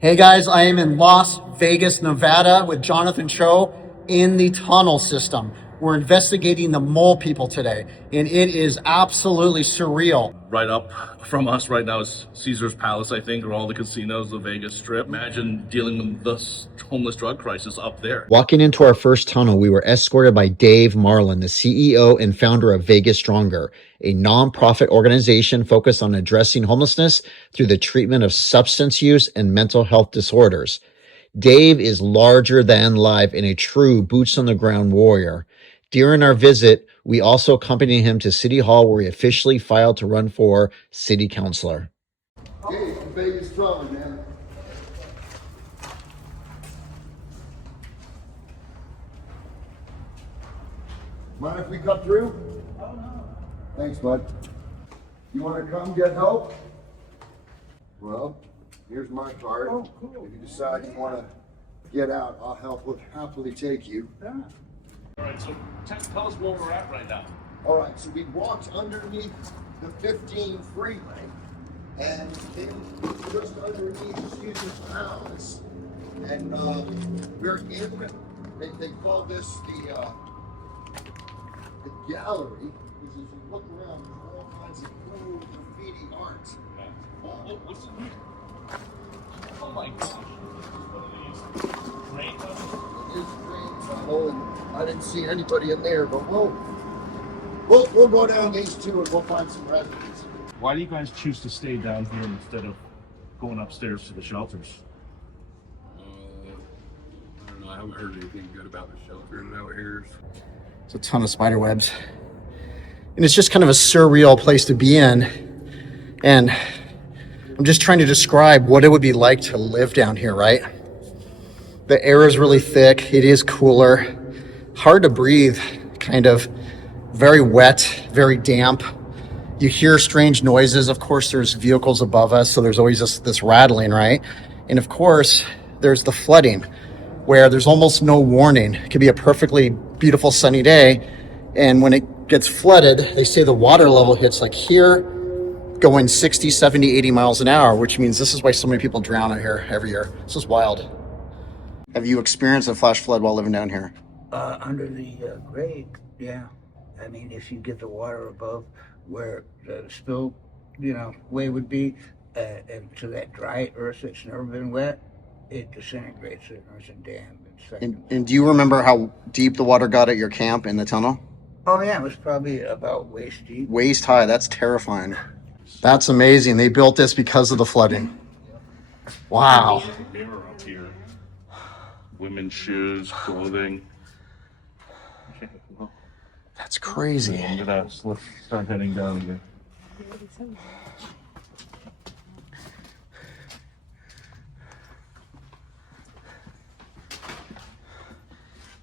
Hey guys, I am in Las Vegas, Nevada with Jonathan Cho in the tunnel system. We're investigating the mole people today, and it is absolutely surreal. Right up from us right now is Caesar's Palace, I think, or all the casinos, the Vegas Strip. Imagine dealing with this homeless drug crisis up there. Walking into our first tunnel, we were escorted by Dave Marlin, the CEO and founder of Vegas Stronger, a nonprofit organization focused on addressing homelessness through the treatment of substance use and mental health disorders. Dave is larger than life and a true boots on the ground warrior. During our visit, we also accompanied him to City Hall, where he officially filed to run for city councilor. Dave from Vegas Stronger, man. Mind if we cut through? Oh, no. Thanks, bud. You want to come get help? Well, here's my card. Oh, cool. If you decide you want to get out, I'll happily take you. Yeah. All right, so tell us where we're at right now. All right, so we walked underneath the 15 freeway, and then just underneath Caesar's Palace, and we're in. They call this the gallery, because if you look around, there's all kinds of cool graffiti art. Oh, what's in here? Oh my gosh. What are these? Train tunnels? It is a train tunnel, and I didn't see anybody in there, but we'll go down these two and we'll find some residents. Why do you guys choose to stay down here instead of going upstairs to the shelters? I don't know. I haven't heard anything good about the shelter in out here. It's a ton of spider webs. And it's just kind of a surreal place to be in. And I'm just trying to describe what it would be like to live down here, right? The air is really thick. It is cooler. Hard to breathe, kind of. Very wet, very damp. You hear strange noises. Of course, there's vehicles above us, so there's always this rattling, right? And of course, there's the flooding, where there's almost no warning. It could be a perfectly beautiful sunny day, and when it gets flooded, they say the water level hits like here, going 60, 70, 80 miles an hour, which means this is why so many people drown out here every year. This is wild. Have you experienced a flash flood while living down here? Under the grade, yeah. I mean, if you get the water above where the spill, way would be, and to that dry earth that's never been wet, it disintegrates it, and it's a dam. And do you remember how deep the water got at your camp in the tunnel? Oh yeah, it was probably about waist deep. Waist high. That's terrifying. That's amazing. They built this because of the flooding. Wow. There's a mirror up here. Women's shoes, clothing. Okay, well, That's crazy. I'm gonna start heading down again.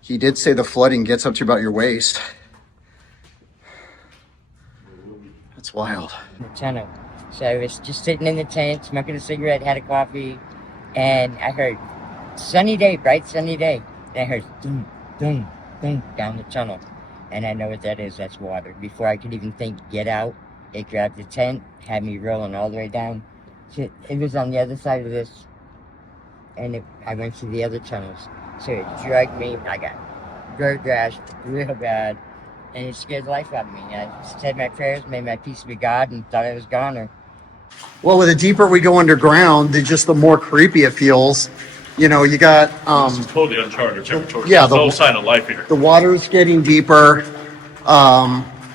He did say the flooding gets up to about your waist. That's wild. The tunnel. So I was just sitting in the tent, smoking a cigarette, had a coffee, and I heard sunny day, bright sunny day. And I heard boom, boom, boom down the tunnel. And I know what that is. That's water. Before I could even think, get out, it grabbed the tent, had me rolling all the way down. So it was on the other side of this, and I went through the other tunnels. So it dragged me. I got road rash real bad, and it scared the life out of me. I said my prayers, made my peace with God, and thought I was goner. Well, the deeper we go underground, the more creepy it feels. You got It's totally uncharted territory. yeah, There's no sign of life here. the water's getting deeper.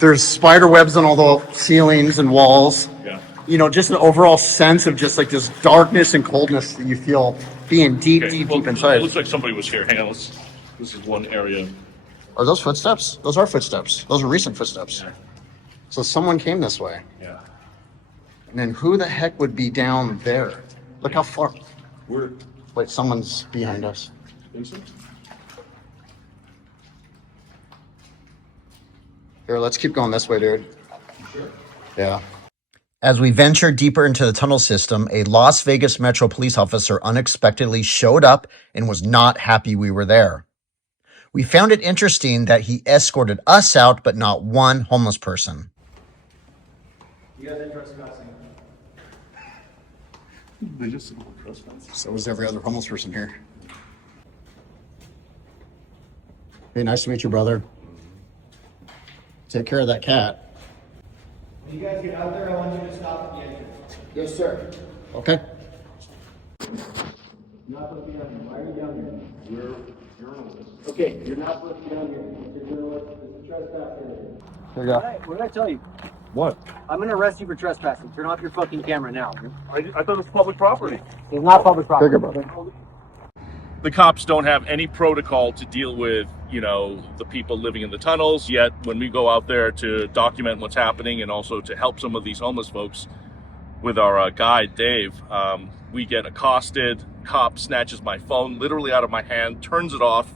There's spider webs on all the ceilings and walls. Yeah. Just an overall sense of just like this darkness and coldness that you feel being deep Well, inside. it looks like somebody was here. Hang on, this is one area. Are those footsteps? Those are footsteps. Those are recent footsteps. Yeah. So someone came this way. Yeah. And then who the heck would be down there? Look how far. We're Wait, someone's behind us. Here, let's keep going this way, dude. Yeah. As we ventured deeper into the tunnel system, a Las Vegas Metro police officer unexpectedly showed up and was not happy we were there. We found it interesting that he escorted us out, but not one homeless person. You guys are trespassing. So was every other homeless person here. Hey, nice to meet you, brother. Take care of that cat. When you guys get out there, I want you to stop at the entrance. Yes, sir. Okay. You're not supposed to be down here. Why are you down here? We're journalists. Okay, you're not supposed to be down here. You're journalists. It's a trespass area. Here you go. What did I tell you? What? I'm gonna arrest you for trespassing. Turn off your fucking camera now. I thought it was public property. It's not public property. Here you go, brother. The cops don't have any protocol to deal with, the people living in the tunnels. Yet when we go out there to document what's happening and also to help some of these homeless folks with our guide, Dave, we get accosted. Cop snatches my phone literally out of my hand, turns it off,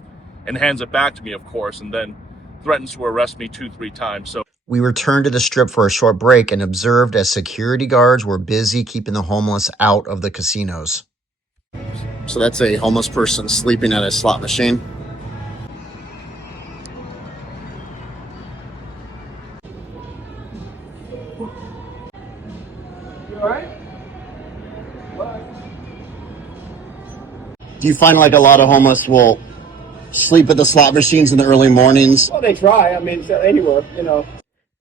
and hands it back to me, of course, and then threatens to arrest me 2-3 times. So We returned to the strip for a short break and observed as security guards were busy keeping the homeless out of the casinos. So that's a homeless person sleeping at a slot machine. You alright? Do you find like a lot of homeless will sleep at the slot machines in the early mornings? Well, they try. I mean, so anywhere,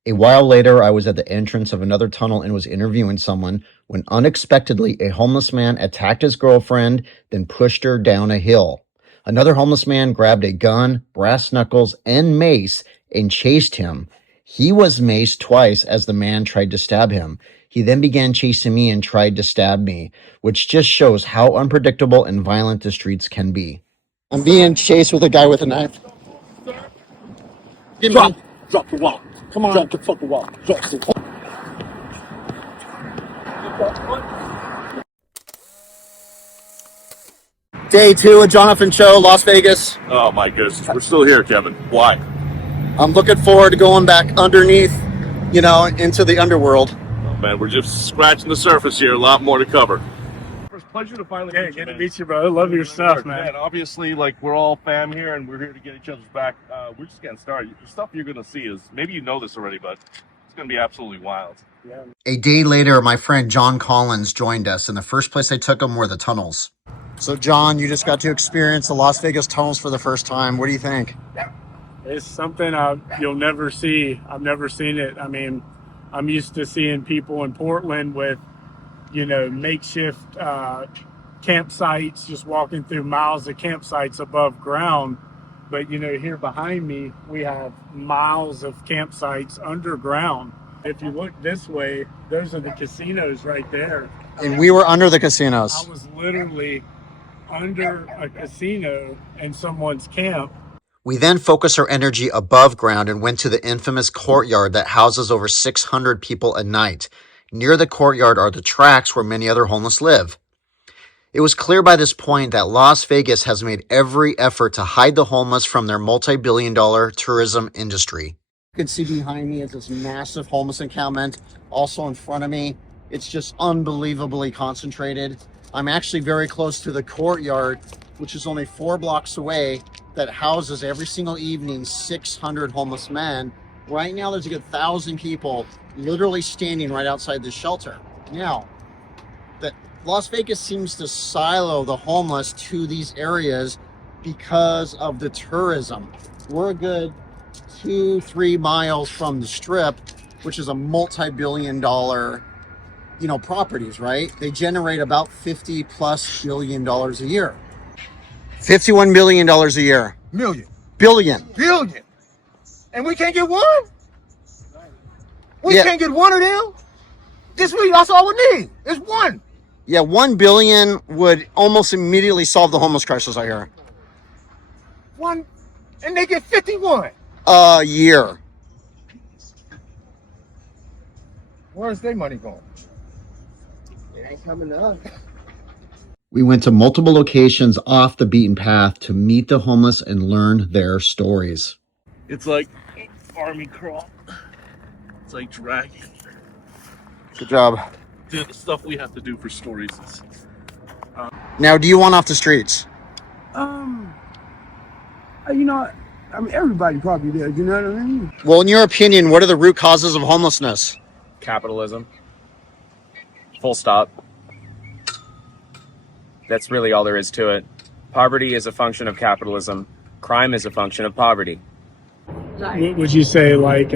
A while later, I was at the entrance of another tunnel and was interviewing someone when unexpectedly a homeless man attacked his girlfriend, then pushed her down a hill. Another homeless man grabbed a gun, brass knuckles, and mace and chased him. He was maced twice as the man tried to stab him. He then began chasing me and tried to stab me, which just shows how unpredictable and violent the streets can be. I'm being chased with a guy with a knife. drop the wall. Come on. Drop the fucking wall. Drop the wall. Day 2 of Jonathan Show, Las Vegas. Oh my goodness, we're still here, Kevin. Why? I'm looking forward to going back underneath, into the underworld. Oh man, we're just scratching the surface here. A lot more to cover. It's a pleasure to finally meet you, Good to man. meet you, bro. I love your stuff, man. Obviously, we're all fam here, and we're here to get each other's back. We're just getting started. The stuff you're gonna see is, maybe you know this already, but it's gonna be absolutely wild. A day later, my friend John Collins joined us, and the first place I took him were the tunnels. So, John, you just got to experience the Las Vegas tunnels for the first time. What do you think? It's something you'll never see. I've never seen it. I mean, I'm used to seeing people in Portland with, makeshift campsites, just walking through miles of campsites above ground. But, here behind me, we have miles of campsites underground. If you look this way, those are the casinos right there. And we were under the I casinos. was literally under a casino in someone's camp. We then focused our energy above ground and went to the infamous courtyard that houses over 600 people a night. Near the courtyard are the tracks where many other homeless live. It was clear by this point that Las Vegas has made every effort to hide the homeless from their multi-billion-dollar tourism industry. You can see behind me is this massive homeless encampment. Also in front of me, it's just unbelievably concentrated. I'm actually very close to the courtyard, which is only 4 blocks away, that houses every single evening 600 homeless men. Right now, there's a good 1,000 people literally standing right outside the shelter. Now, that Las Vegas seems to silo the homeless to these areas because of the tourism. We're a good 2-3 miles from the Strip, which is a multi-billion-dollar, properties, right? They generate about $50+ billion a year. $51 billion a year. Million. Billion. Billion. And we can't get one? We Yeah. can't get one of them? That's all we need. It's one. Yeah, 1 billion would almost immediately solve the homeless crisis, I hear. One. And they get 51. A year. Where's their money going? It ain't coming to us. We went to multiple locations off the beaten path to meet the homeless and learn their stories. It's like army crawl. It's like dragging. Good job. Dude, the stuff we have to do for stories is... Now, do you want off the streets? Everybody probably does, you know what I mean? Well, in your opinion, what are the root causes of homelessness? Capitalism. Full stop. That's really all there is to it. Poverty is a function of capitalism. Crime is a function of poverty. Would you say like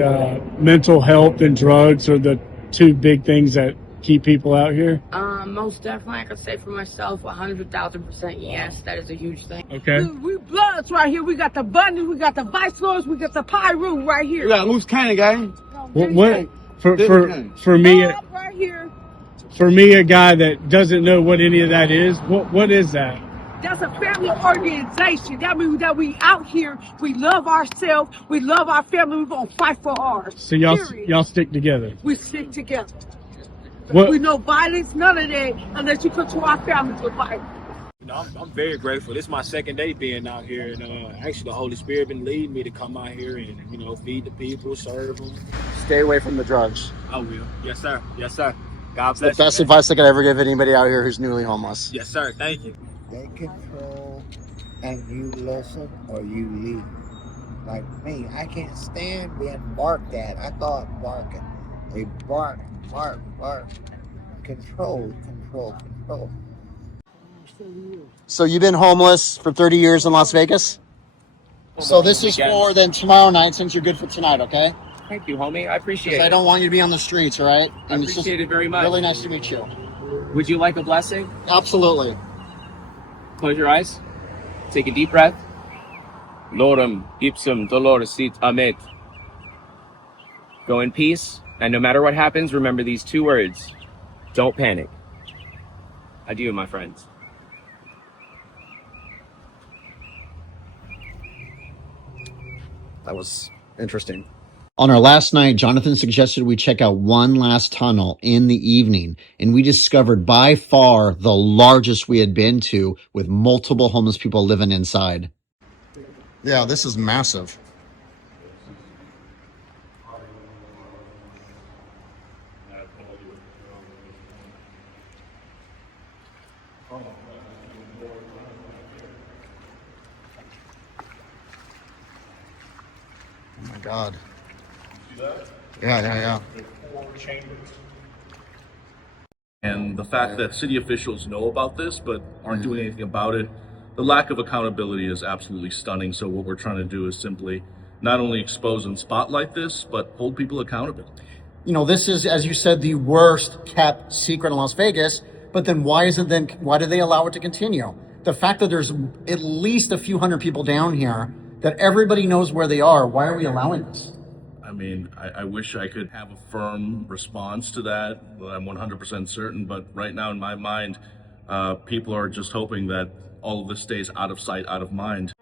mental health and drugs are the two big things that keep people out here? Most definitely, I could say for myself, 100,000% yes. That is a huge thing. Okay. We bloods right here. We got the Bundy, we got the Vice Lords, we got the Pyru right here. We got loose cannon, gang. What for me? Right here. For me, a guy that doesn't know what any of that is, what is that? That's a family organization. That means that we out here, we love ourselves, we love our family, we're gonna fight for ours. So y'all stick together. We stick together. What? We know violence, none of that, unless you come to our families with violence. I'm very grateful. This is my second day being out here, and actually the Holy Spirit been leading me to come out here and feed the people, serve them. Stay away from the drugs. I will. Yes, sir. Yes, sir. God It's the bless you, best man. advice I could ever give anybody out here who's newly homeless. Yes, sir. Thank you. They control and you listen or you leave. Like me, I can't stand being barked at. I call it barking. They bark, bark, bark. Control, control, control. So you've been homeless for 30 years in Las Vegas? So this is for then tomorrow night, since you're good for tonight, okay? Thank you, homie. I appreciate it. I don't want you to be on the streets, all right? I appreciate it very much. Really nice to meet you. Would you like a blessing? Absolutely. Close your eyes. Take a deep breath. Lorem ipsum dolor sit amet. Go in peace, and no matter what happens, remember these two words. Don't panic. Adieu, my friends. That was interesting. On our last night, Jonathan suggested we check out one last tunnel in the evening, and we discovered by far the largest we had been to, with multiple homeless people living inside. Yeah, this is massive. Oh my God. Yeah. And the fact that city officials know about this but aren't doing anything about it, the lack of accountability is absolutely stunning. So what we're trying to do is simply not only expose and spotlight this, but hold people accountable. You know, this is, as you said, the worst kept secret in Las Vegas, but then why do they allow it to continue? The fact that there's at least a few hundred people down here, that everybody knows where they are, why are we allowing this? I mean, I wish I could have a firm response to that. I'm 100% certain, but right now in my mind, people are just hoping that all of this stays out of sight, out of mind.